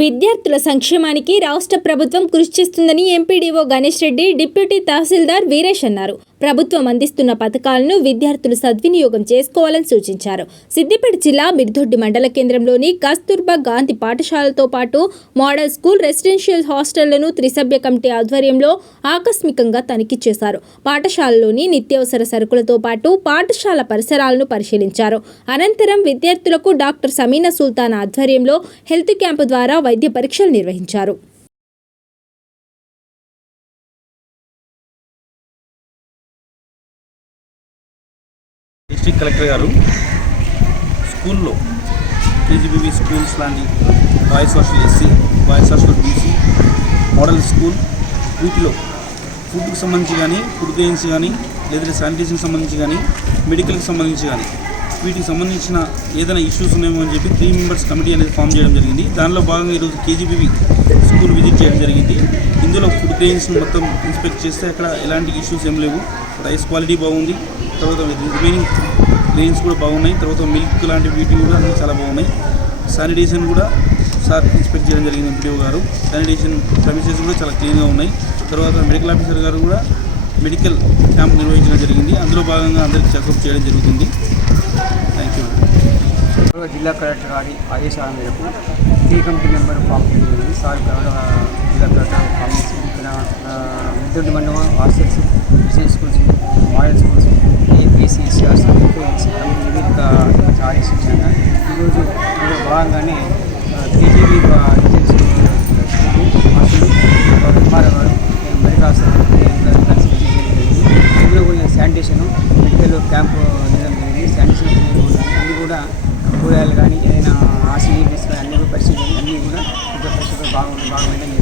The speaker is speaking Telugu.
విద్యార్థుల సంక్షేమానికి రాష్ట్ర ప్రభుత్వం కృషి చేస్తుందని ఎంపీడీఓ గణేష్ రెడ్డి డిప్యూటీ తహసీల్దార్ వీరేష్ అన్నారు. ప్రభుత్వం అందిస్తున్న పథకాలను విద్యార్థులు సద్వినియోగం చేసుకోవాలని సూచించారు. సిద్దిపేట జిల్లా మిర్దొడ్డి మండల కేంద్రంలోని కస్తూర్బా గాంధీ పాఠశాలతో పాటు మోడల్ స్కూల్ రెసిడెన్షియల్ హాస్టళ్ళను త్రిసభ్య కమిటీ ఆధ్వర్యంలో ఆకస్మికంగా తనిఖీ చేశారు. పాఠశాలలోని నిత్యావసర సరుకులతో పాటు పాఠశాల పరిసరాలను పరిశీలించారు. అనంతరం విద్యార్థులకు డాక్టర్ సమీనా సుల్తాన్ ఆధ్వర్యంలో హెల్త్ క్యాంపు ద్వారా వైద్య పరీక్షలు నిర్వహించారు. డిస్ట్రిక్ట్ కలెక్టర్ గారు స్కూల్లో కేజీబీబీ స్కూల్స్ లాంటి boys hostel SC boys hostel BC model school వీటిలో ఫుడ్కి సంబంధించి కానీ ఫుడ్ గ్రెయిన్స్ కానీ లేదంటే శానిటేషన్కి సంబంధించి కానీ మెడికల్కి సంబంధించి కానీ వీటికి సంబంధించిన ఏదైనా ఇష్యూస్ ఉన్నాయేమో అని చెప్పి త్రీ మెంబర్స్ కమిటీ అనేది ఫామ్ చేయడం జరిగింది. దానిలో భాగంగా ఈరోజు కేజీబీబీ స్కూల్ విజిట్ చేయడం జరిగింది. ఇందులో ఫుడ్ గ్రెయిన్స్ మొత్తం ఇన్స్పెక్ట్ చేస్తే అక్కడ ఎలాంటి ఇష్యూస్ ఏం లేవు. రైస్ క్వాలిటీ బాగుంది. తర్వాత రిమైనింగ్ గ్రెయిన్స్ కూడా బాగున్నాయి. తర్వాత మిల్క్ లాంటి వీటి కూడా అన్నీ చాలా బాగున్నాయి. శానిటేషన్ కూడా సార్ ఇన్స్పెక్ట్ చేయడం జరిగింది ఎంపీఓ గారు. శానిటేషన్ సర్వీసెస్ కూడా చాలా క్లీన్గా ఉన్నాయి. తర్వాత మెడికల్ ఆఫీసర్ గారు కూడా మెడికల్ క్యాంప్ నిర్వహించడం జరిగింది. అందులో భాగంగా అందరికి చెకప్ చేయడం జరుగుతుంది. గౌరవ జిల్లా కలెక్టర్ గారి ఆదేశాల మేరకు టీ కమిటీ మెంబర్ ఫామ్ చేయడం సార్ గౌరవ జిల్లా కలెక్టర్ ఫామ్ చేసి ఇక్కడ ముద్దొడ్డి మండలం hostels residential schools model schools APC SC committee నివేదిక ఆదేశించాక ఈరోజు భాగంగానే టీజీబీ శానిటేషన్ మెడికల్ క్యాంప్ నిర్వహించడం జరిగింది శానిటేషన్ కూరగాయలు కానీ ఏదైనా ఆసిడ్ అన్ని అన్నీ కూడా పరిశీలన అన్నీ కూడా ఇంకా పరిస్థితులు బాగుంటాయి బాగుంటాయి